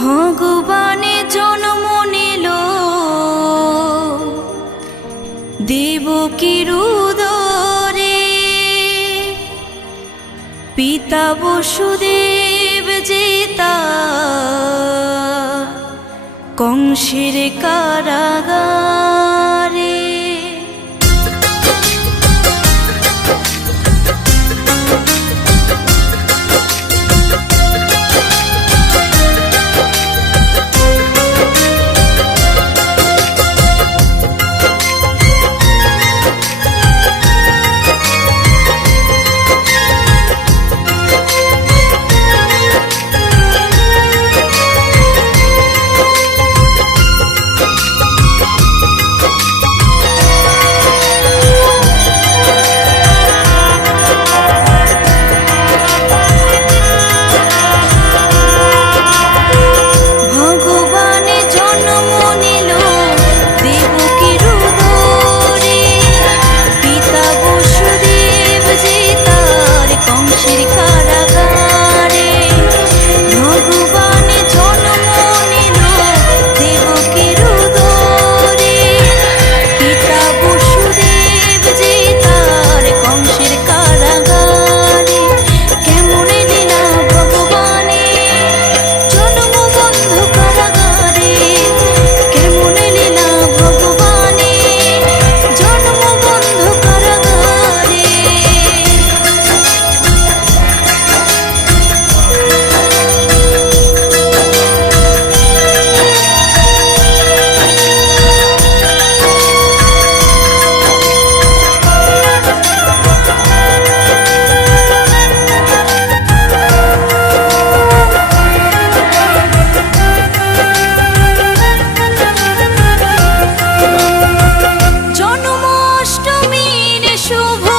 ভগবানে জন্ম নিল। দেবকীর উদরে পিতা বসুদেব জেতা কংসের কারাগার শুভ